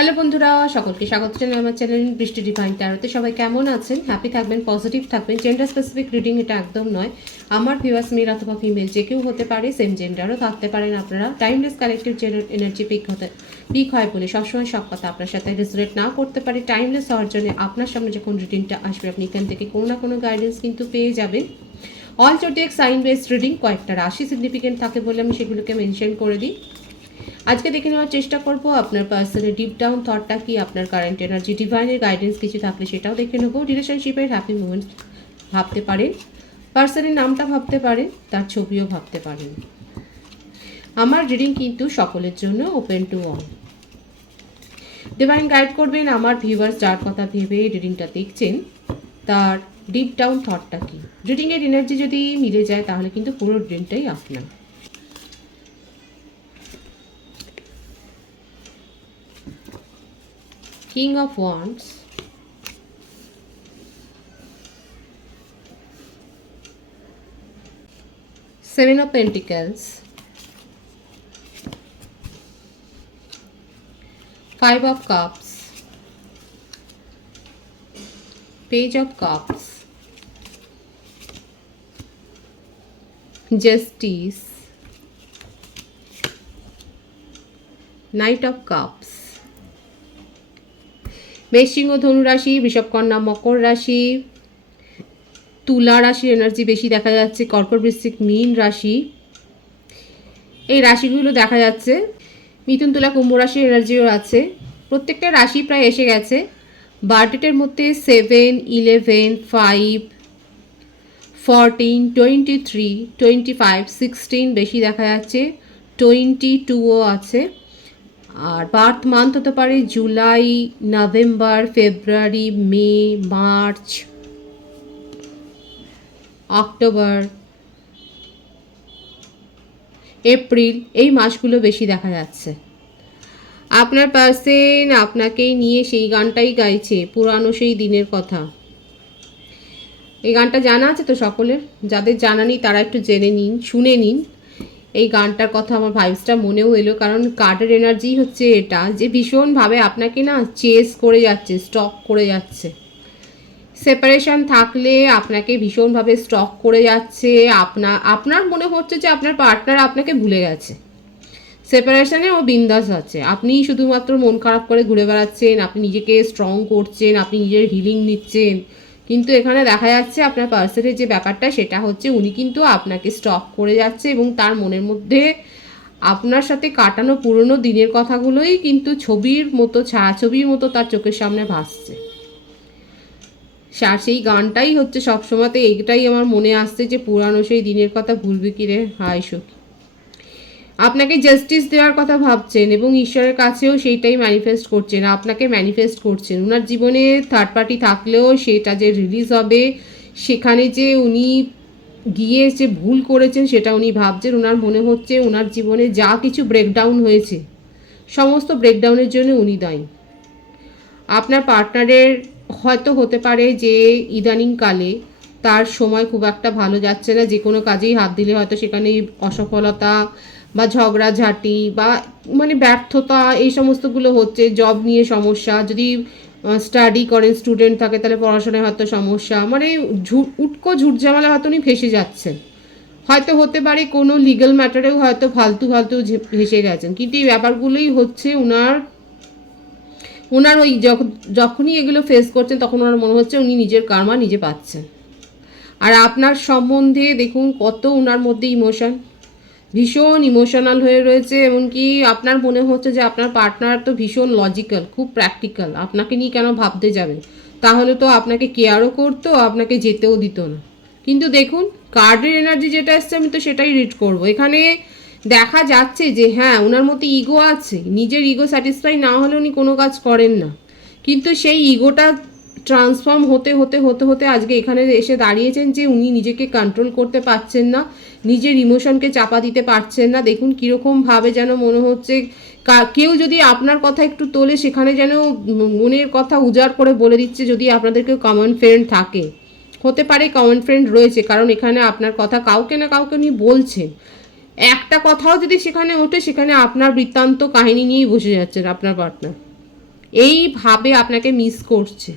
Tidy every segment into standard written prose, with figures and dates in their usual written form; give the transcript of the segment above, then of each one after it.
Hello বন্ধুরা, সকলকে স্বাগত জানাই আমার চ্যানেল বৃষ্টি ডিভাইন ট্যারোতে। সবাই কেমন আছেন? হ্যাপি থাকবেন, পজিটিভ থাকবেন। জেন্ডার স্পেসিফিক রিডিং এটা একদম নয়। আমার ভিউয়ার্স মেল অথবা ফিমেল যে কেউ হতে পারে, সেম জেন্ডারও থাকতে পারেন আপনারা। টাইমলেস কালেকটিভ এনার্জি পিক হয় বলে সবসময় সব কথা আপনার সাথে রেজোনেট না করতে পারে। টাইমলেস হওয়ার জন্য আপনার সামনে যখন রিডিংটা আসবে আপনি এখান থেকে কোনো না কোনো গাইডেন্স কিন্তু পেয়ে যাবেন। All zodiac sign based reading, কয়েকটা রাশি সিগনিফিকেন্ট থাকে বলে আমি সেগুলোকে মেনশন করে দিই। আজকে দেখে নেওয়ার চেষ্টা করব আপনার পার্সনের ডিপ ডাউন থটটা কি, আপনার কারেন্ট এনার্জি, ডিভাইনের গাইডেন্স কিছু থাকলে সেটাও দেখে নেবো। রিলেশনশিপের হ্যাপি মুমেন্ট ভাবতে পারেন, পার্সনের নামটা ভাবতে পারেন, তার ছবিও ভাবতে পারেন। আমার রিডিং কিন্তু সকলের জন্য open to all. Divine guide করবেন আমার ভিউয়ার্স যার কথা ভেবে রিডিংটা দেখছেন তার ডিপ ডাউন থটটা কি। রিডিংয়ের এনার্জি যদি মিলে যায় তাহলে কিন্তু পুরো রিডিংটাই আপনার। King of Wands, Seven of Pentacles, Five of Cups, Page of Cups, Justice, Knight of Cups। মেষসিংহ, ধনু রাশি, বৃষভকন্যা, মকর রাশি, তুলা রাশির এনার্জি বেশি দেখা যাচ্ছে, কর্কট, বৃশ্চিক, মীন রাশি, এই রাশিগুলো দেখা যাচ্ছে। মিথুন, তুলা, কুম্ভ রাশির এনার্জিও আছে। প্রত্যেকটা রাশি প্রায় এসে গেছে। বার্থডেটের মধ্যে 7, 11, 5, 14, 23, 25, 16 বেশি দেখা যাচ্ছে। 22ও আছে। আর বার্থ মান্থ হতে পারে জুলাই, নভেম্বর, ফেব্রুয়ারি, মে, মার্চ, অক্টোবর, এপ্রিল, এই মাসগুলো বেশি দেখা যাচ্ছে। আপনার পার্সন আপনাকেই নিয়ে সেই গানটাই গাইছে, পুরানো সেই দিনের কথা। এই গানটা জানা আছে তো সকলের? যাদের জানা নেই তারা একটু জেনে নিন, শুনে নিন। এই গানটার কথা আমার ভাইবসটা মনেও এলো, কারণ কার্ডের এনার্জি হচ্ছে এটা যে ভীষণভাবে আপনাকে না চেস করে যাচ্ছে, স্টক করে যাচ্ছে। সেপারেশন থাকলে আপনাকে ভীষণভাবে স্টক করে যাচ্ছে। আপনার মনে হচ্ছে যে আপনার পার্টনার আপনাকে ভুলে গেছে। সেপারেশনে ও বিন্দাস আছে, আপনি শুধুমাত্র মন খারাপ করে ঘুরে বেড়াচ্ছেন, আপনি নিজেকে স্ট্রং করছেন, আপনি নিজের হিলিং নিচ্ছেন। কিন্তু এখানে দেখা যাচ্ছে আপনার পার্সনের যে ব্যাপারটা সেটা হচ্ছে উনি কিন্তু আপনাকে স্টক করে যাচ্ছে এবং তার মনের মধ্যে আপনার সাথে কাটানো পুরনো দিনের কথাগুলোই কিন্তু ছবির মতো, ছায়াছবির মতো তার চোখের সামনে ভাসছে। সেই গানটাই হচ্ছে সবসময়তে, এইটাই আমার মনে আসছে যে পুরানো সেই দিনের কথা ভুলবি কি রে হায় সখী। আপনাকে জাস্টিস দেওয়ার কথা ভাবছেন এবং ঈশ্বরের কাছেও সেইটাই ম্যানিফেস্ট করছেন, আপনাকে ম্যানিফেস্ট করছেন। ওনার জীবনে থার্ড পার্টি থাকলেও সেটা যে রিলিজ হবে, সেখানে যে উনি গিয়ে যে ভুল করেছেন সেটা উনি ভাবছেন। ওনার মনে হচ্ছে ওনার জীবনে যা কিছু ব্রেকডাউন হয়েছে সমস্ত ব্রেকডাউনের জন্য উনি দায়ী। আপনার পার্টনারের হয়তো হতে পারে যে ইদানিংকালে তার সময় খুব একটা ভালো যাচ্ছে না, যে কোনো কাজেই হাত দিলে হয়তো সেখানে অসফলতা বা ঝগড়াঝাটি বা মানে ব্যর্থতা এই সমস্তগুলো হচ্ছে। জব নিয়ে সমস্যা, যদি স্টাডি করেন, স্টুডেন্ট থাকে তাহলে পড়াশোনায় হয়তো সমস্যা, মানে উটকো ঝুটঝামেলা হয়তো উনি ফেসে যাচ্ছেন। হয়তো হতে পারে কোনো লিগাল ম্যাটারেও হয়তো ফালতু ভেসে গেছেন। কিন্তু এই ব্যাপারগুলোই হচ্ছে ওনার ওই যখনই এগুলো ফেস করছেন তখন ওনার মনে হচ্ছে উনি নিজের কার্মা নিজে পাচ্ছেন। আর আপনার সম্বন্ধে দেখুন কত ওনার মধ্যে ইমোশন, ভীষণ ইমোশনাল হয়ে রয়েছে। এমনকি আপনার মনে হচ্ছে যে আপনার পার্টনার তো ভীষণ লজিক্যাল, খুব প্র্যাকটিক্যাল, আপনাকে নিয়ে কেন ভাবতে যাবে, তাহলে তো আপনাকে কেয়ারও করতো, আপনাকে যেতেও দিত না। কিন্তু দেখুন কার্ডের এনার্জি যেটা এসছে আমি তো সেটাই রিড করব। এখানে দেখা যাচ্ছে যে হ্যাঁ ওনার মধ্যে ইগো আছে, নিজের ইগো স্যাটিসফাই না হলে উনি কোনো কাজ করেন না। কিন্তু সেই ইগোটা ট্রান্সফর্ম হতে হতে হতে হতে আজকে এখানে এসে দাঁড়িয়েছেন যে উনি নিজেকে কন্ট্রোল করতে পারছেন না, নিজের ইমোশনকে চাপা দিতে পারছেন না। দেখুন কীরকমভাবে যেন মনে হচ্ছে কেউ যদি আপনার কথা একটু তোলে সেখানে যেন মনের কথা উজাড় করে বলে দিচ্ছে। যদি আপনাদের কেউ কমন ফ্রেন্ড থাকে, হতে পারে কমন ফ্রেন্ড রয়েছে, কারণ এখানে আপনার কথা কাউকে না কাউকে উনি বলছেন। একটা কথাও যদি সেখানে ওঠে সেখানে আপনার বৃত্তান্ত কাহিনী নিয়েই বসে যাচ্ছেন আপনার পার্টনার। এইভাবে আপনাকে মিস করছে।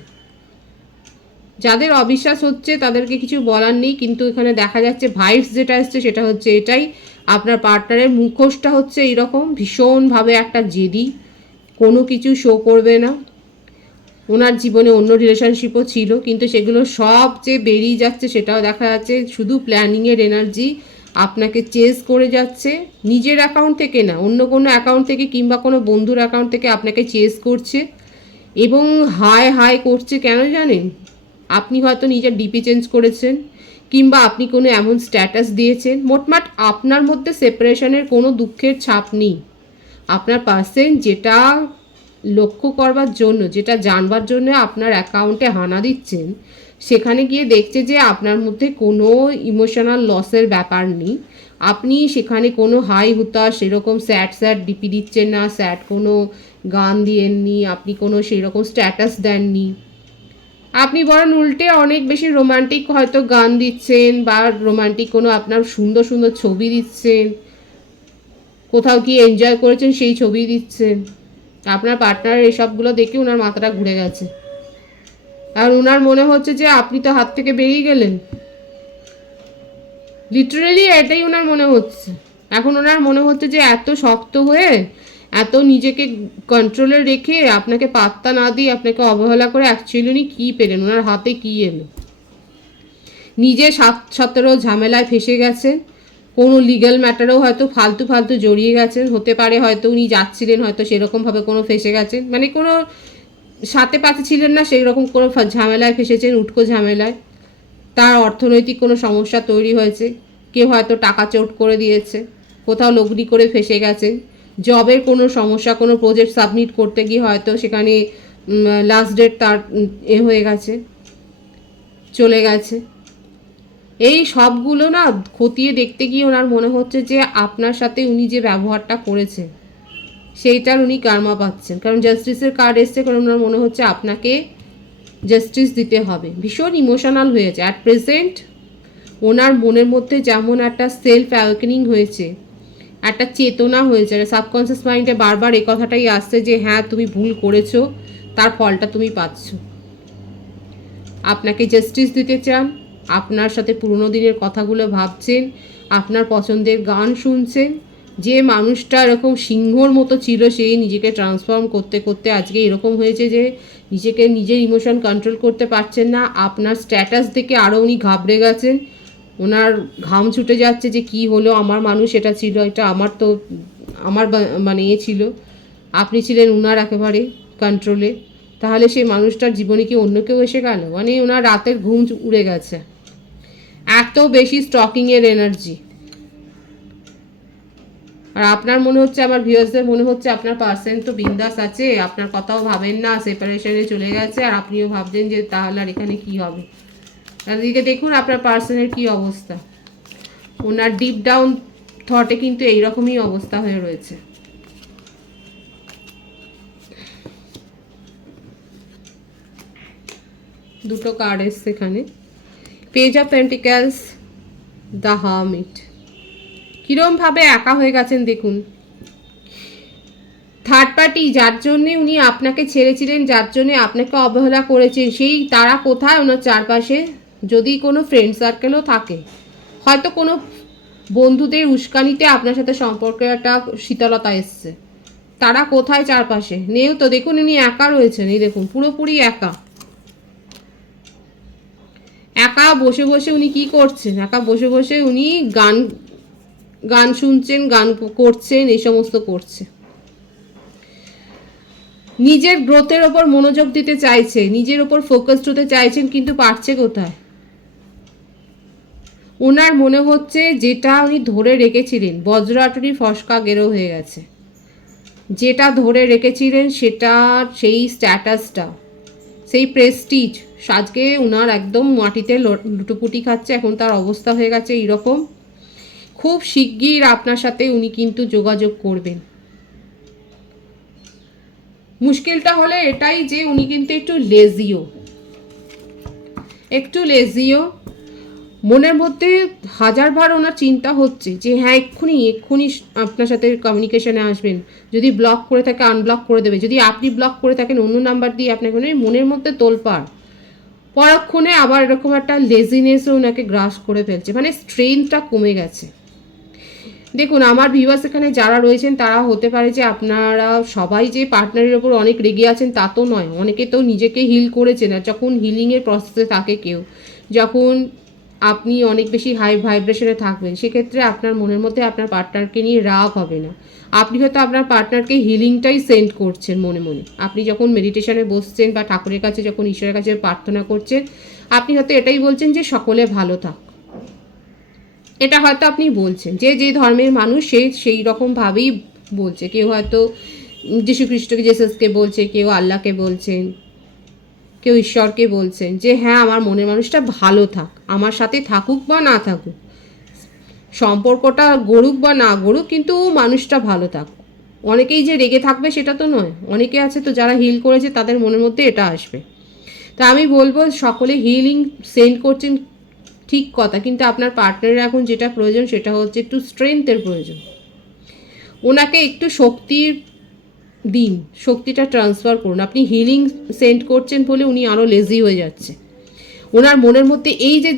যাদের অবিশ্বাস হচ্ছে তাদেরকে কিছু বলার নেই, কিন্তু এখানে দেখা যাচ্ছে ভাইবস যেটা এসছে সেটা হচ্ছে এটাই। আপনার পার্টনারের মুখোশটা হচ্ছে এইরকম, ভীষণভাবে একটা জেদি, কোনো কিছু শো করবে না। ওনার জীবনে অন্য রিলেশনশিপও ছিল, কিন্তু সেগুলো সব যে বেরিয়ে যাচ্ছে সেটাও দেখা যাচ্ছে। শুধু প্ল্যানিংয়ের এনার্জি, আপনাকে চেস করে যাচ্ছে, নিজের অ্যাকাউন্ট থেকে না, অন্য কোনো অ্যাকাউন্ট থেকে কিংবা কোনো বন্ধুর অ্যাকাউন্ট থেকে আপনাকে চেস করছে এবং হাই হাই করছে। কেন জানেন? আপনি হয়তো নিজের ডিপি চেঞ্জ করেছেন, কিংবা আপনি কোনো এমন স্ট্যাটাস দিয়েছেন, মোটমাট আপনার মধ্যে সেপারেশনের কোনো দুঃখের ছাপ নেই। আপনার পার্সন যেটা লক্ষ্য করবার জন্য, যেটা জানবার জন্য আপনার অ্যাকাউন্টে হানা দিচ্ছেন, সেখানে গিয়ে দেখছে যে আপনার মধ্যে কোনো ইমোশনাল লসের ব্যাপার নেই। আপনি সেখানে কোনো হাই হুতাশ সেরকম স্যাড স্যাড ডিপি দিচ্ছেন না, স্যাড কোনো গান দিয়েননি, আপনি কোনো সেরকম স্ট্যাটাস দেননি। আপনি বরং উল্টে অনেক বেশি রোমান্টিক হয়তো গান দিচ্ছেন, বা রোমান্টিক কোনো আপনার সুন্দর সুন্দর ছবি দিচ্ছেন, কোথাও গিয়ে এনজয় করেছেন সেই ছবি দিচ্ছেন। আপনার পার্টনার এসবগুলো দেখে ওনার মাথাটা ঘুরে গেছে, আর ওনার মনে হচ্ছে যে আপনি তো হাত থেকে বেরিয়ে গেলেন। লিটারেলি এটাই ওনার মনে হচ্ছে। এখন ওনার মনে হচ্ছে যে এত শক্ত হয়ে, এত নিজেকে কন্ট্রোলে রেখে, আপনাকে পাত্তা না দিয়ে, আপনাকে অবহেলা করে অ্যাকচুয়ালি উনি কী পেলেন, ওনার হাতে কী এলো। নিজে 17 ঝামেলায় ফেসে গেছেন, কোনো লিগ্যাল ম্যাটারেও হয়তো ফালতু ফালতু জড়িয়ে গেছেন, হতে পারে হয়তো উনি যাচ্ছিলেন, হয়তো সেরকমভাবে কোনো ফেসে গেছেন, মানে কোনো সাথে পাতে ছিলেন না সেই রকম কোনো ঝামেলায় ফেসেছেন, উটকো ঝামেলায়। তার অর্থনৈতিক কোনো সমস্যা তৈরি হয়েছে, কেউ হয়তো টাকা চোট করে দিয়েছে, কোথাও লগ্নি করে ফেসে গেছেন, জবের কোনো সমস্যা, কোনো প্রজেক্ট সাবমিট করতে গিয়ে হয়তো সেখানে লাস্ট ডেট তার হয়ে গেছে, চলে গেছে। এই সবগুলো না খতিয়ে দেখতে গিয়ে ওনার মনে হচ্ছে যে আপনার সাথে উনি যে ব্যবহারটা করেছে সেইটার উনি কার্মা পাচ্ছেন। কারণ জাস্টিসের কার্ড এসছে, কারণ ওনার মনে হচ্ছে আপনাকে জাস্টিস দিতে হবে। ভীষণ ইমোশনাল হয়েছে অ্যাট প্রেজেন্ট। ওনার মনের মধ্যে যেমন একটা সেলফ অ্যাওয়েকেনিং হয়েছে, একটা চেতনা হয়েছে, সাবকনসিয়াস মাইন্ডে বারবার এই কথাটাই আসছে যে হ্যাঁ তুমি ভুল করেছো, তার ফলটা তুমি পাচ্ছ। আপনাকে জাস্টিস দিতে চান, আপনার সাথে পুরনো দিনের কথাগুলো ভাবছেন, আপনার পছন্দের গান শুনছেন। যে মানুষটা এরকম সিংহর মতো ছিল, সেই নিজেকে ট্রান্সফর্ম করতে করতে আজকে এরকম হয়েছে যে নিজেকে নিজের ইমোশন কন্ট্রোল করতে পারছেন না। আপনার স্ট্যাটাস দেখে আরও উনি ঘাবড়ে গেছেন, ওনার ঘাম ছুটে যাচ্ছে যে কি হলো, আমার মানুষ এটা ছিল, এটা আমার তো আমার মানে ছিল, আপনি ছিলেন ওনার একেবারে কন্ট্রোলে। তাহলে সেই মানুষটার জীবনে কি অন্য কেউ এসে গেল? মানে ওনার রাতের ঘুম উড়ে গেছে, এত বেশি স্টকিংয়ের এনার্জি। আর আপনার মনে হচ্ছে, আমার ভিউয়ার্সদের মনে হচ্ছে আপনার পার্সন তো বিন্দাস আছে, আপনার কথাও ভাবেন না, সেপারেশনে চলে গেছে, আর আপনিও ভাবছেন যে তাহলে আর এখানে কি হবে। এদিকে দেখুন আপনার পার্সনের কি অবস্থা, ওনার ডিপ ডাউন থটে কিন্তু এইরকমই অবস্থা হয়ে রয়েছে। দুটো কার্ড এসছে এখানে, page of pentacles, the hermit. কীরমভাবে একা হয়ে গেছেন দেখুন। থার্ড পার্টি যার জন্যে উনি আপনাকে ছেড়েছিলেন, যার জন্যে আপনাকে অবহেলা করেছেন, সেই তারা কোথায় ওনার চারপাশে? যদি কোনো ফ্রেন্ড সার্কেলও থাকে, হয়তো কোনো বন্ধুদের উস্কানিতে আপনার সাথে সম্পর্কে একটা শীতলতা এসছে, তারা কোথায় চারপাশে? নেও তো। দেখুন উনি একা রয়েছেন, এই দেখুন পুরোপুরি একা। একা বসে বসে উনি কি করছেন? একা বসে বসে উনি গান গান শুনছেন, গান করছেন, এই সমস্ত করছে। নিজের গ্রোথের ওপর মনোযোগ দিতে চাইছে, নিজের ওপর ফোকাসড হতে চাইছেন, কিন্তু পারছে কোথায়? ওনার মনে হচ্ছে যেটা উনি ধরে রেখেছিলেন, বজ্রাটরি ফসকা গেরো হয়ে গেছে। যেটা ধরে রেখেছিলেন সেটা, সেই স্ট্যাটাসটা, সেই প্রেস্টিজ, আজকে ওনার একদম মাটিতে লুটোপুটি খাচ্ছে। এখন তার অবস্থা হয়ে গেছে এইরকম। খুব শিগগির আপনার সাথে উনি কিন্তু যোগাযোগ করবেন। মুশকিলটা হলে এটাই যে উনি কিন্তু একটু লেজিও। মনের মধ্যে হাজারবার ওনার চিন্তা হচ্ছে যে হ্যাঁ এক্ষুনি এক্ষুনি আপনার সাথে কমিউনিকেশনে আসবেন, যদি ব্লক করে থাকে আনব্লক করে দেবে, যদি আপনি ব্লক করে থাকেন অন্য নাম্বার দিয়ে আপনাকে মনের মধ্যে তোলপাড়। পরক্ষণে আবার এরকম একটা লেজিনেসও ওনাকে গ্রাস করে ফেলছে, মানে স্ট্রেংথটা কমে গেছে। দেখুন আমার ভিউয়ার্স এখানে যারা রয়েছেন তারা হতে পারে যে আপনারা সবাই যে পার্টনারের ওপর অনেক রেগে আছেন তা তো নয়, অনেকে তো নিজেকে হিল করেছেন। আর যখন হিলিংয়ের প্রসেসে থাকে কেউ, যখন আপনি অনেক বেশি হাই ভাইব্রেশনে থাকবেন, সেক্ষেত্রে আপনার মনের মধ্যে আপনার পার্টনারকে নিয়ে রাগ হবে না। আপনি হয়তো আপনার পার্টনারকে হিলিংটাই সেন্ড করছেন মনে মনে। আপনি যখন মেডিটেশনে বসছেন বা ঠাকুরের কাছে যখন ঈশ্বরের কাছে প্রার্থনা করছেন, আপনি হয়তো এটাই বলছেন যে সকলে ভালো থাক। এটা হয়তো আপনি বলছেন, যে যে ধর্মের মানুষ সে সেই রকমভাবেই বলছে। কেউ হয়তো যীশু খ্রিস্টকে জেসাসকে বলছে, কেউ আল্লাহকে বলছেন, কেউ ঈশ্বরকে বলছেন যে হ্যাঁ আমার মনের মানুষটা ভালো থাক, আমার সাথে থাকুক বা না থাকুক, সম্পর্কটা গড়ুক বা না গড়ুক, কিন্তু মানুষটা ভালো থাক। অনেকেই যে রেগে থাকবে সেটা তো নয়, অনেকে আছে তো যারা হিল করেছে তাদের মনের মধ্যে এটা আসবে। তা আমি বলবো সকলে হিলিং সেন্ড করছেন ঠিক কথা, কিন্তু আপনার পার্টনারের এখন যেটা প্রয়োজন সেটা হচ্ছে একটু স্ট্রেংথের প্রয়োজন। ওনাকে একটু শক্তির দিন, শক্তিটা ট্রান্সফার করুন। আপনি হিলিং সেন্ড করছেন বলে উনি আরও লেজি হয়ে যাচ্ছে। ওনার মনের মধ্যে এই যে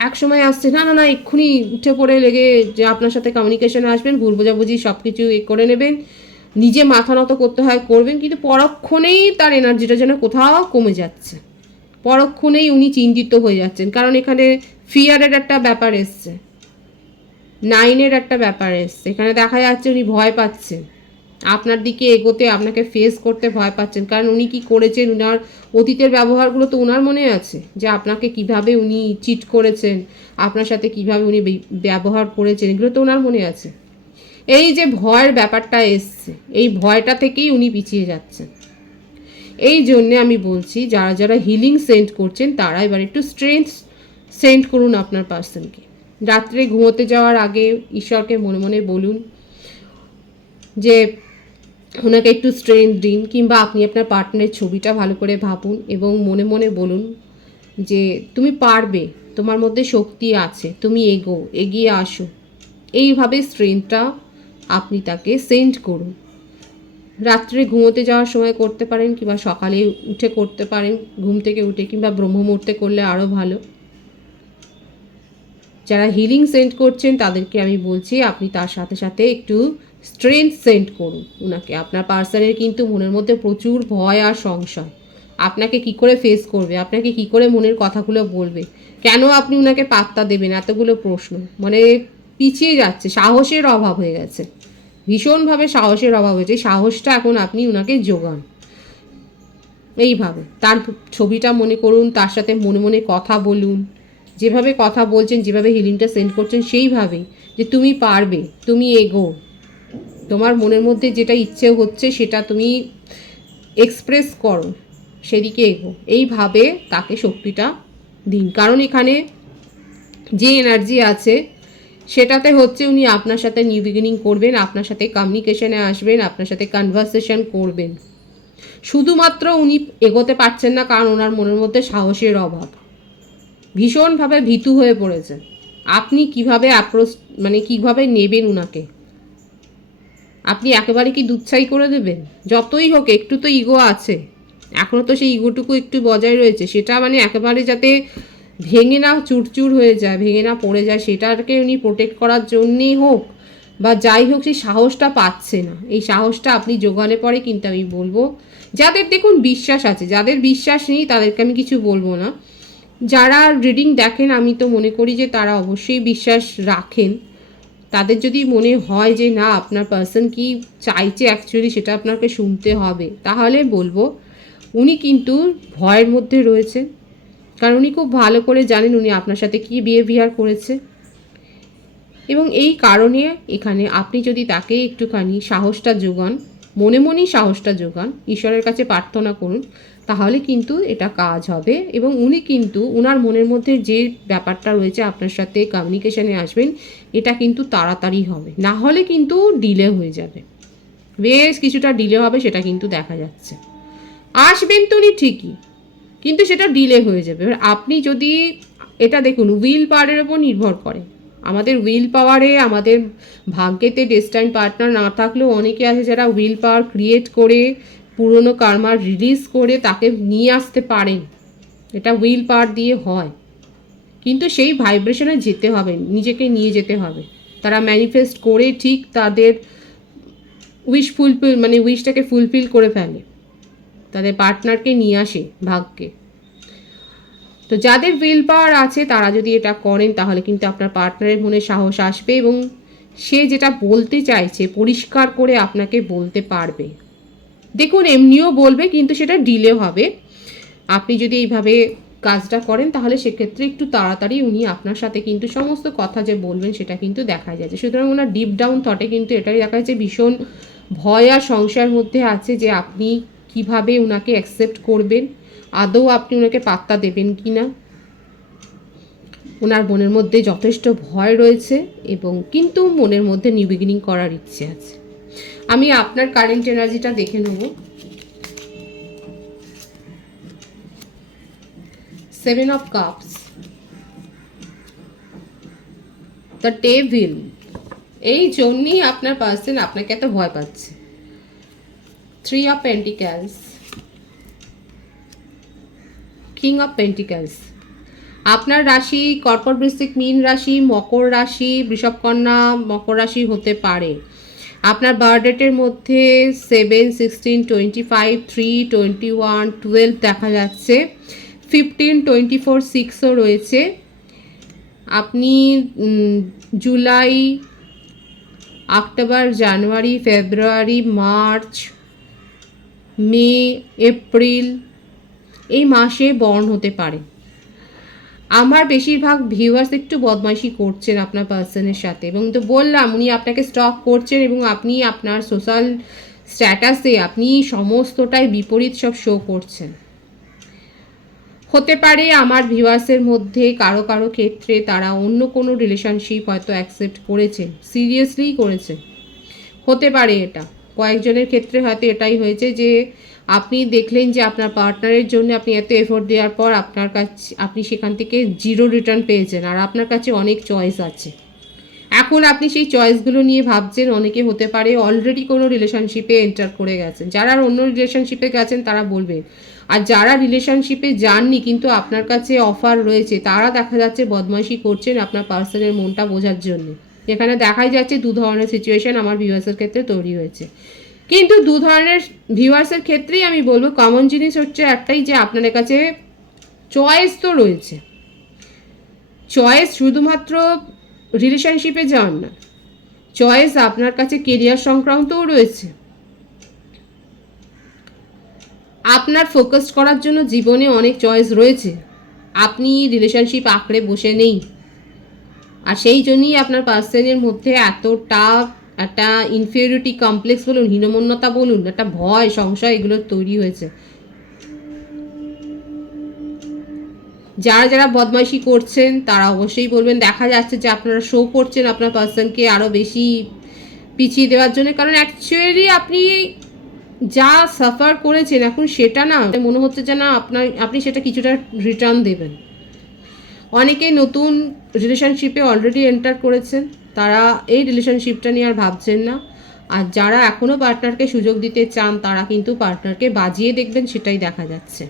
এক সময় আসছে না না না এক্ষুনি উঠে পড়ে লেগে যে আপনার সাথে কমিউনিকেশনে আসবেন, ভুল বোঝাবুঝি সব কিছু করে নেবেন, নিজে মাথা নত করতে হয় করবেন, কিন্তু পরক্ষণেই তার এনার্জিটা যেন কোথাও কমে যাচ্ছে, পরক্ষণেই উনি চিন্তিত হয়ে যাচ্ছেন। কারণ এখানে ফিয়ারের একটা ব্যাপার এসছে, 9-এর একটা ব্যাপার এসছে। এখানে দেখা যাচ্ছে উনি ভয় পাচ্ছেন, আপনার দিকে এগোতে, আপনাকে ফেস করতে ভয় পাচ্ছেন। কারণ উনি কি করেছেন, উনার অতীতের ব্যবহারগুলো তো ওনার মনে আছে, যে আপনাকে কিভাবে উনি চিট করেছেন, আপনার সাথে কিভাবে উনি ব্যবহার করেছেন, এগুলো তো ওনার মনে আছে। এই যে ভয়ের ব্যাপারটা এসছে, এই ভয়টা থেকেই উনি পিছিয়ে যাচ্ছেন। এই জন্যে আমি বলছি যারা যারা হিলিং সেন্ড করছেন তারা এবার একটু স্ট্রেংথ সেন্ড করুন আপনার পার্সনকে। রাত্রে ঘুমোতে যাওয়ার আগে ঈশ্বরকে মনে মনে বলুন যে ওনাকে একটু স্ট্রেংথ দিন, কিংবা আপনি আপনার পার্টনারের ছবিটা ভালো করে ভাবুন এবং মনে মনে বলুন যে তুমি পারবে, তোমার মধ্যে শক্তি আছে, তুমি এগিয়ে আসো। এইভাবে স্ট্রেংথটা আপনি তাকে সেন্ড করুন। রাত্রে ঘুমোতে যাওয়ার সময় করতে পারেন, কিংবা সকালে উঠে করতে পারেন, ঘুম থেকে উঠে, কিংবা ব্রহ্ম মুহূর্তে করলে আরও ভালো। যারা হিলিং সেন্ড করছেন তাদেরকে আমি বলছি আপনি তার সাথে সাথে একটু স্ট্রেংথ সেন্ড করুন ওনাকে। আপনার পার্সনের কিন্তু মনের মধ্যে প্রচুর ভয় আর সংশয়, আপনাকে কি করে ফেস করবে, আপনাকে কি করে মনের কথাগুলো বলবে, কেন আপনি ওনাকে পাত্তা দেবেন, এতগুলো প্রশ্ন, মানে পিছিয়ে যাচ্ছে, সাহসের অভাব হয়ে গেছে, ভীষণভাবে সাহসের অভাব হয়েছে। সাহসটা এখন আপনি ওনাকে যোগান। এইভাবে তার ছবিটা মনে করুন, তার সাথে মনে মনে কথা বলুন, যেভাবে কথা বলছেন, যেভাবে হিলিংটা সেন্ড করছেন সেইভাবেই, যে তুমি পারবে, তুমি এগো, তোমার মনের মধ্যে যেটা ইচ্ছে হচ্ছে সেটা তুমি এক্সপ্রেস করো, সেদিকে এগো। এইভাবে তাকে শক্তিটা দিন। কারণ এখানে যে এনার্জি আছে সেটাতে হচ্ছে উনি আপনার সাথে নিউ বিগিনিং করবেন, আপনার সাথে কমিউনিকেশনে আসবেন, আপনার সাথে কনভারসেশন করবেন। শুধুমাত্র উনি এগোতে পারছেন না কারণ ওনার মনের মধ্যে সাহসের অভাব, ভীষণভাবে ভীতু হয়ে পড়েছেন। আপনি কিভাবে অ্যাপ্রোচ, মানে কিভাবে নেবেন উনাকে? আপনি একেবারে কি দুচ্ছাই করে দেবেন? যতই হোক একটু তো ইগো আছে, এখনও তো সেই ইগোটুকু একটু বজায় রয়েছে, সেটা মানে একেবারে যাতে ভেঙে না চুরচুর হয়ে যায়, ভেঙে না পড়ে যায়, সেটাকে উনি প্রোটেক্ট করার জন্যেই হোক বা যাই হোক, সেই সাহসটা পাচ্ছে না। এই সাহসটা আপনি জোগালে পরে কিন্তু আমি বলবো, যাদের দেখুন বিশ্বাস আছে, যাদের বিশ্বাস নেই তাদেরকে আমি কিছু বলবো না। যারা রিডিং দেখেন আমি তো মনে করি যে তারা অবশ্যই বিশ্বাস রাখেন। তাদের যদি মনে হয় যে না আপনার পার্সন কি চাইছে অ্যাকচুয়ালি সেটা আপনাকে শুনতে হবে, তাহলে বলবো উনি কিন্তু ভয়ের মধ্যে রয়েছেন। কারণ উনি খুব ভালো করে জানেন উনি আপনার সাথে কী বিহেভিয়ার করেছে, এবং এই কারণে এখানে আপনি যদি তাকে একটুখানি সাহসটা যোগান, মনে মনেই সাহসটা যোগান, ঈশ্বরের কাছে প্রার্থনা করুন, তাহলে কিন্তু এটা কাজ হবে। এবং উনি কিন্তু ওনার মনের মধ্যে যে ব্যাপারটা রয়েছে আপনার সাথে কমিউনিকেশনে আসবেন, এটা কিন্তু তাড়াতাড়ি হবে, না হলে কিন্তু ডিলে হয়ে যাবে, বেশ কিছুটা ডিলে হবে, সেটা কিন্তু দেখা যাচ্ছে। আসবেন তো উনি ঠিকই, কিন্তু সেটা ডিলে হয়ে যাবে। এবার আপনি যদি এটা দেখুন উইল পাওয়ারের ওপর নির্ভর করে। আমাদের উইল পাওয়ারে, আমাদের ভাগ্যেতে ডেস্টাইন পার্টনার না থাকলেও অনেকে আছে যারা উইল পাওয়ার ক্রিয়েট করে পুরনো কার্মা রিলিজ করে তাকে নিয়ে আসতে পারেন। এটা উইল পাওয়ার দিয়ে হয়, কিন্তু সেই ভাইব্রেশনে যেতে হবে, নিজেকে নিয়ে যেতে হবে। তারা ম্যানিফেস্ট করে ঠিক তাদের উইশ ফুলফিল, মানে উইশটাকে ফুলফিল করে ফেলে, তাদের পার্টনারকে নিয়ে আসে ভাগ্যে। তো যাদের উইল পাওয়ার আছে তারা যদি এটা করেন তাহলে কিন্তু আপনার পার্টনারের মনে সাহস আসবে এবং সে যেটা বলতে চাইছে পরিষ্কার করে আপনাকে বলতে পারবে। দেখুন এমনিও বলবে, কিন্তু সেটা ডিলে হবে। আপনি যদি এইভাবে কাজটা করেন তাহলে সেক্ষেত্রে একটু তাড়াতাড়ি উনি আপনার সাথে কিন্তু সমস্ত কথা যে বলবেন সেটা কিন্তু দেখা যাচ্ছে। সুতরাং ওনার ডিপ ডাউন থটে কিন্তু এটাই দেখা যাচ্ছে ভীষণ ভয় আর সংশয়ের মধ্যে আছে যে আপনি কিভাবে ওনাকে অ্যাকসেপ্ট করবেন, আদৌ আপনি ওনাকে পাত্তা দেবেন কি না। ওনার মনের মধ্যে যথেষ্ট ভয় রয়েছে এবং কিন্তু মনের মধ্যে নিউ বিগিনিং করার ইচ্ছে আছে। আমি আপনার কারেন্ট এনার্জিটা দেখে নেব। 7 of Cups, দ্য ডেভিল। এই জন্যই আপনার পার্সন আপনাকে এত ভয় পাচ্ছে। 3 of Pentacles, কিং অফ পেন্টিক্যালস। আপনার রাশি কর্কট, বৃশ্চিক, মীন রাশি, মকর রাশি, বৃষভকন্যা, মকর রাশি হতে পারে। আপনার বার্থডেটের মধ্যে 7, 16, 25, 3, 21, 12 দেখা যাচ্ছে। 15, 24, 6ও রয়েছে। আপনি জুলাই, অক্টোবর, জানুয়ারি, ফেব্রুয়ারি, মার্চ, মে, এপ্রিল এই মাসে বর্ন হতে পারে। আমার বেশিরভাগ ভিউয়ার্স একটু বদমাইশি করছেন আপনার পার্সনের সাথে, এবং তো বললাম উনি আপনাকে স্টক করছেন এবং আপনি আপনার সোশ্যাল স্ট্যাটাসে আপনি সমস্তটাই বিপরীত সব শো করছেন। হতে পারে আমার ভিউয়ার্সের মধ্যে কারো কারো ক্ষেত্রে তারা অন্য কোনো রিলেশনশিপ হয়তো অ্যাকসেপ্ট করেছে, সিরিয়াসলিই করেছে, হতে পারে। এটা কয়েকজনের ক্ষেত্রে হয়তো এটাই হয়েছে যে আপনি দেখলেন যে আপনার পার্টনারের জন্য আপনি এত এফোর্ট দেওয়ার পর আপনার কাছে আপনি সেখান থেকে জিরো রিটার্ন পেয়েছেন, আর আপনার কাছে অনেক চয়েস আছে। এখন আপনি সেই চয়েসগুলো নিয়ে ভাবছেন। অনেকে হতে পারে অলরেডি কোনো রিলেশনশিপে এন্টার করে গেছেন, যারা অন্য রিলেশনশিপে গেছেন তারা বলবেন। আর যারা রিলেশনশিপে যাননি কিন্তু আপনার কাছে অফার রয়েছে, তারা দেখা যাচ্ছে বদমাইশি করছেন আপনার পার্সনের মনটা বোঝার জন্য। এখানে দেখাই যাচ্ছে দু ধরনের সিচুয়েশন আমার ভিউয়ার্সের ক্ষেত্রে তৈরি হয়েছে। কিন্তু দু ধরনের ভিউয়ার্সের ক্ষেত্রেই আমি বলবো কমন জিনিস হচ্ছে একটাই, যে আপনাদের কাছে চয়েস তো রয়েছে। চয়েস শুধুমাত্র রিলেশনশিপে যান না, চয়েস আপনার কাছে কেরিয়ার সংক্রান্তও রয়েছে। আপনার ফোকাস করার জন্য জীবনে অনেক চয়েস রয়েছে। আপনি রিলেশনশিপ আঁকড়ে বসে নেই, আর সেই জন্যই আপনার পার্সনের মধ্যে এতটা একটা ইনফিরিয়রিটি কমপ্লেক্স বলুন, হীনমন্যতা বলুন, একটা ভয় সংশয় এগুলো তৈরি হয়েছে। যারা যারা বদমাইশি করছেন তারা অবশ্যই বলবেন। দেখা যাচ্ছে যে আপনারা শো করছেন আপনার পার্সনকে আরও বেশি পিছিয়ে দেওয়ার জন্য, কারণ অ্যাকচুয়ালি আপনি যা সাফার করেছেন এখন সেটা না মনে হচ্ছে যে না আপনি সেটা কিছুটা রিটার্ন দেবেন। অনেকে নতুন রিলেশনশিপে অলরেডি এন্টার করেছেন, তারা এই রিলেশনশিপটা নিয়ে আর ভাবছেন না। আর যারা এখনও পার্টনারকে সুযোগ দিতে চান তারা কিন্তু পার্টনারকে বাজিয়ে দেখবেন, সেটাই দেখা যাচ্ছে।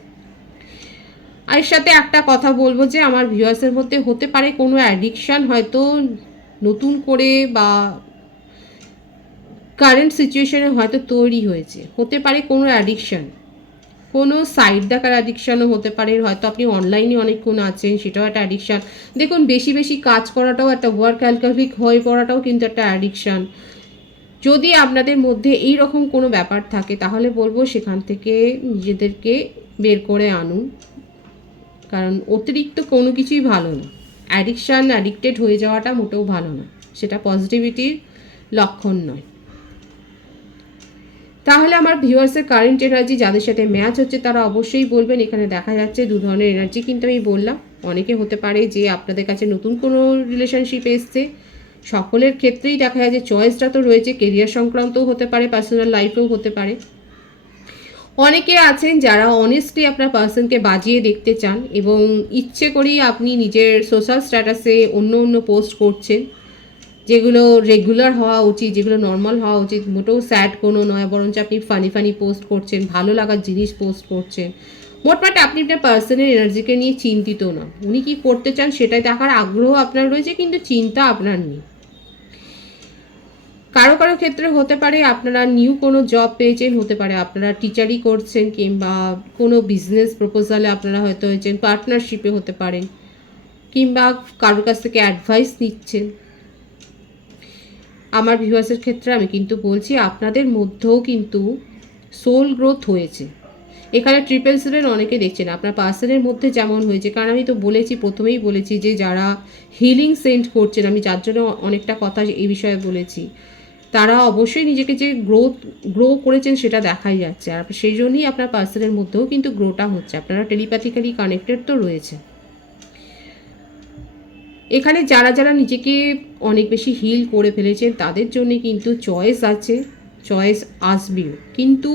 আর এর সাথে একটা কথা বলবো যে আমার ভিউয়ার্সের মধ্যে হতে পারে কোনো অ্যাডিকশান হয়তো নতুন করে বা কারেন্ট সিচুয়েশনে হয়তো তৈরি হয়েছে। হতে পারে কোনো অ্যাডিকশান, কোনো সাইড দেখার অ্যাডিকশানও হতে পারে। হয়তো আপনি অনলাইনে অনেকক্ষণ আছেন, সেটাও একটা অ্যাডিকশান। দেখুন বেশি বেশি কাজ করাটাও একটা, ওয়ার্ক অ্যালকোহলিক হয়ে পড়াটাও কিন্তু একটা অ্যাডিকশান। যদি আপনাদের মধ্যে এই রকম কোনো ব্যাপার থাকে তাহলে বলবো সেখান থেকে নিজেদেরকে বের করে আনুন, কারণ অতিরিক্ত কোনো কিছুই ভালো না। অ্যাডিকশান, অ্যাডিক্টেড হয়ে যাওয়াটা মোটেও ভালো না, সেটা পজিটিভিটির লক্ষণ নয়। তাহলে আমার ভিউয়ার্সের কারেন্ট এনার্জি যাদের সাথে ম্যাচ হচ্ছে তারা অবশ্যই বলবেন। এখানে দেখা যাচ্ছে দু ধরনের এনার্জি, কিন্তু আমি বললাম অনেকে হতে পারে যে আপনাদের কাছে নতুন কোনো রিলেশনশিপ এসছে। সকলের ক্ষেত্রেই দেখা যায় যে চয়েসটা তো রয়েছে, কেরিয়ার সংক্রান্তও হতে পারে, পার্সোনাল লাইফেও হতে পারে। অনেকে আছেন যারা অনেস্টলি আপনার পার্সনকে বাজিয়ে দেখতে চান এবং ইচ্ছে করেই আপনি নিজের সোশ্যাল স্ট্যাটাসে অন্য অন্য পোস্ট করছেন, যেগুলো রেগুলার হওয়া উচিত, যেগুলো নর্মাল হওয়া উচিত, মোটেও স্যাড কোনো নয়, বরঞ্চ আপনি ফানি ফানি পোস্ট করছেন, ভালো লাগার জিনিস পোস্ট করছেন। মোটমাট আপনি আপনার পার্সনের এনার্জিকে নিয়ে চিন্তিত না। উনি কি করতে চান সেটাই দেখার আগ্রহ আপনার রয়েছে, কিন্তু চিন্তা আপনার নেই। কারো কারো ক্ষেত্রে হতে পারে আপনারা নিউ কোনো জব পেয়েছেন, হতে পারে আপনারা টিচারই করছেন, কিংবা কোনো বিজনেস প্রপোজালে আপনারা হয়তো হয়েছেন, পার্টনারশিপে হতে পারেন, কিংবা কারোর কাছ থেকে অ্যাডভাইস নিচ্ছেন। আমার ভিউয়ার্সের ক্ষেত্রে আমি কিন্তু বলছি আপনাদের মধ্যেও কিন্তু সোল গ্রোথ হয়েছে। এখানে 777 অনেকে দেখছেন আপনার পার্সনের মধ্যে যেমন হয়েছে, কারণ আমি তো বলেছি, প্রথমেই বলেছি যে যারা হিলিং সেন্ড করছেন, আমি যার জন্য অনেকটা কথা এই বিষয়ে বলেছি, তারা অবশ্যই নিজেকে যে গ্রো করেছেন সেটা দেখাই যাচ্ছে। আর সেই জন্যই আপনার পার্সনের মধ্যেও কিন্তু গ্রোটা হচ্ছে। আপনারা টেলিপ্যাথিক্যালি কানেক্টেড তো রয়েছে। এখানে যারা যারা নিজেকে অনেক বেশি হিল করে ফেলেছেন তাদের জন্য কিন্তু চয়েস আছে, চয়েস আসবেও, কিন্তু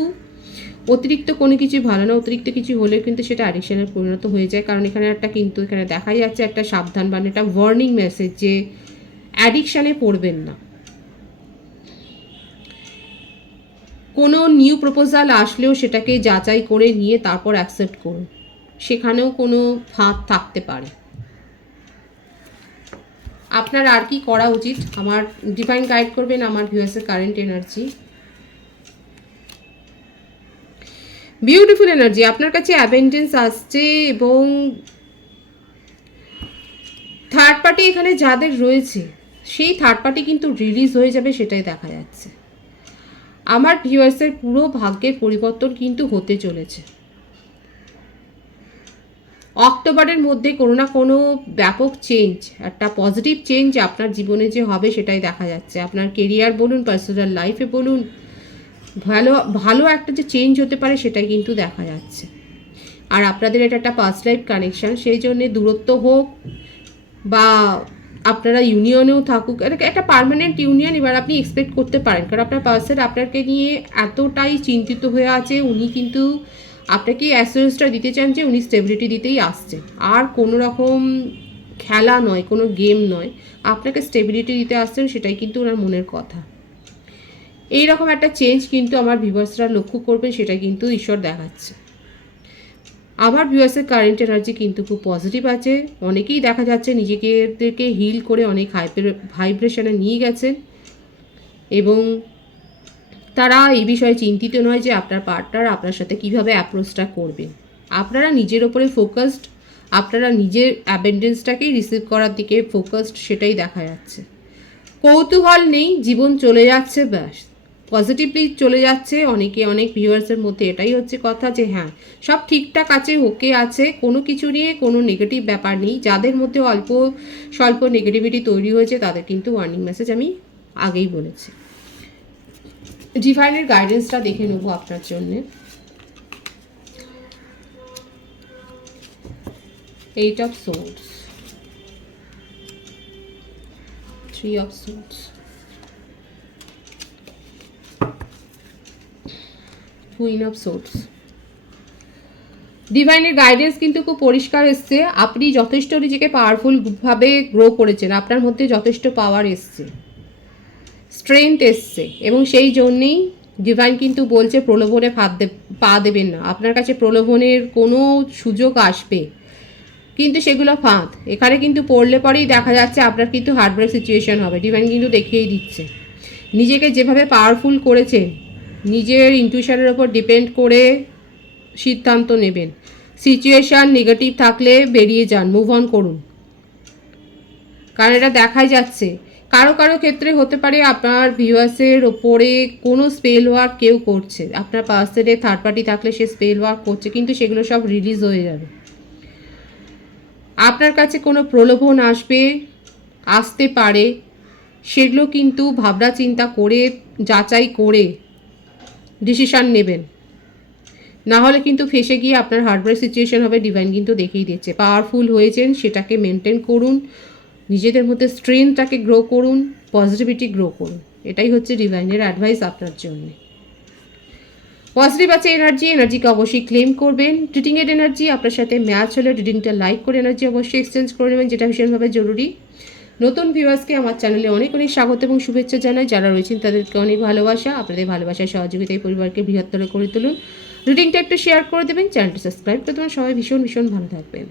অতিরিক্ত কোনো কিছু ভালো না। অতিরিক্ত কিছু হলে কিন্তু সেটা অ্যাডিকশনের পরিণত হয়ে যায়। কারণ এখানে একটা কিন্তু এখানে দেখাই যাচ্ছে একটা সাবধান, মানে একটা ওয়ার্নিং মেসেজ যে অ্যাডিকশানে পড়বেন না। কোনো নিউ প্রপোজাল আসলেও সেটাকে যাচাই করে নিয়ে তারপর অ্যাকসেপ্ট করুন, সেখানেও কোনো ফাঁদ থাকতে পারে। আপনার আর কি করা উচিত আমার ডিভাইন গাইড করবেন আমার ভিউয়ার্সের কারেন্ট এনার্জি। বিউটিফুল এনার্জি, আপনার কাছে অ্যাবেন্ডেন্স আসছে এবং থার্ড পার্টি এখানে যাদের রয়েছে সেই থার্ড পার্টি কিন্তু রিলিজ হয়ে যাবে, সেটাই দেখা যাচ্ছে। আমার ভিউয়ার্সের পুরো ভাগ্যের পরিবর্তন কিন্তু হতে চলেছে। অক্টোবরের মধ্যে কোনো না কোনো ব্যাপক চেঞ্জ, একটা পজিটিভ চেঞ্জ আপনার জীবনে যে হবে সেটাই দেখা যাচ্ছে। আপনার কেরিয়ার বলুন, পার্সোনাল লাইফে বলুন, ভালো ভালো একটা যে চেঞ্জ হতে পারে সেটাই কিন্তু দেখা যাচ্ছে। আর আপনাদের এটা একটা পাস্ট লাইফ কানেকশান, সেই জন্যে দূরত্ব হোক বা আপনারা ইউনিয়নেও থাকুক, একটা পার্মানেন্ট ইউনিয়ন এবার আপনি এক্সপেক্ট করতে পারেন। কারণ আপনার পার্সন আপনাকে নিয়ে এতটাই চিন্তিত হয়ে আছে, উনি কিন্তু আপনাকে অ্যাসুরেন্সটা দিতে চান যে উনি স্টেবিলিটি দিতেই আসছে, আর কোনো রকম খেলা নয়, কোনো গেম নয়, আপনাকে স্টেবিলিটি দিতে আসছেন, সেটাই কিন্তু ওনার মনের কথা। এইরকম একটা চেঞ্জ কিন্তু আমার ভিউয়ার্সরা লক্ষ্য করবেন, সেটা কিন্তু ঈশ্বর দেখাচ্ছে। আমার ভিউয়ার্সের কারেন্ট এনার্জি কিন্তু খুব পজিটিভ আছে। অনেকেই দেখা যাচ্ছে নিজেদেরকে হিল করে অনেক ভাইব্রেশনে নিয়ে গেছেন এবং তারা এই বিষয়ে চিন্তিত নয় যে আপনার পার্টনার আপনার সাথে কিভাবে অ্যাপ্রোচটা করবে। আপনারা নিজের ওপরে ফোকাসড, আপনারা নিজের অ্যাবেন্ডেন্সটাকেই রিসিভ করার দিকে ফোকাসড, সেটাই দেখা যাচ্ছে। কৌতূহল নেই, জীবন চলে যাচ্ছে, ব্যাস পজিটিভলি চলে যাচ্ছে। অনেক ভিউয়ার্সের মধ্যে এটাই হচ্ছে কথা যে হ্যাঁ সব ঠিকঠাক আছে, ওকে আছে, কোনো কিছু নিয়ে কোনো নেগেটিভ ব্যাপার নেই। যাদের মধ্যে অল্প স্বল্প নেগেটিভিটি তৈরি হয়েছে তাদের কিন্তু ওয়ার্নিং মেসেজ আমি আগেই বলেছি। ডিভাইনের গাইডেন্সটা দেখে নেবো আপনার জন্যে। 8 of Swords, 3 of Swords, Queen of Swords। ডিভাইনের গাইডেন্স কিন্তু খুব পরিষ্কার এসছে। আপনি যথেষ্ট নিজেকে পাওয়ারফুলভাবে গ্রো করেছেন, আপনার মধ্যে যথেষ্ট পাওয়ার এসছে, স্ট্রেংথ এসছে, এবং সেই জন্যেই ডিভাইন কিন্তু বলছে প্রলোভনে পা দেবেন না। আপনার কাছে প্রলোভনের কোনো সুযোগ আসবে, কিন্তু সেগুলো ফাঁদ। এখানে কিন্তু পড়লে পরেই দেখা যাচ্ছে আপনার কিন্তু হার্টব্রেক সিচুয়েশন হবে। ডিভাইন কিন্তু দেখিয়েই দিচ্ছে নিজেকে যেভাবে পাওয়ারফুল করেছেন, নিজের ইনটিউশনের ওপর ডিপেন্ড করে সিদ্ধান্ত নেবেন। সিচুয়েশান নেগেটিভ থাকলে বেরিয়ে যান, মুভ অন করুন, কারণ এটা দেখাই যাচ্ছে। কারো কারো ক্ষেত্রে হতে পারে আপনার ভিউয়ার্সের ওপরে কোনো স্পেল ওয়ার্ক কেউ করছে, আপনার পার্সনে থার্ড পার্টি থাকলে সে স্পেল ওয়ার্ক করছে, কিন্তু সেগুলো সব রিলিজ হয়ে যাবে। আপনার কাছে কোনো প্রলোভন আসতে পারে, সেগুলো কিন্তু ভাবনা চিন্তা করে যাচাই করে ডিসিশান নেবেন, না হলে কিন্তু ফেসে গিয়ে আপনার হার্টব্রেক সিচুয়েশন হবে। ডিভাইন কিন্তু দেখিয়ে দিচ্ছে পাওয়ারফুল হয়েছেন, সেটাকে মেনটেন করুন, নিজেদের মধ্যে স্ট্রেংথটাকে গ্রো করুন, পজিটিভিটি গ্রো করুন। এটাই হচ্ছে ডিভাইনের অ্যাডভাইস আপনার জন্য। পজিটিভ আছে এনার্জিকে অবশ্যই ক্লেম করবেন। রিডিংয়ের এনার্জি আপনার সাথে ম্যাচ হলে রিডিংটা লাইক করে এনার্জি অবশ্যই এক্সচেঞ্জ করে নেবেন, যেটা ভীষণভাবে জরুরি। নতুন ভিউয়ার্সকে আমার চ্যানেলে অনেক অনেক স্বাগত এবং শুভেচ্ছা জানাই। যারা রয়েছেন তাদেরকে অনেক ভালোবাসা। আপনাদের ভালোবাসার সহযোগিতায় পরিবারকে বৃহত্তর করে তুলুন। রিডিংটা একটু শেয়ার করে দেবেন, চ্যানেলটা সাবস্ক্রাইব করে দেবেন। সবাই ভীষণ ভীষণ ভালো থাকবেন।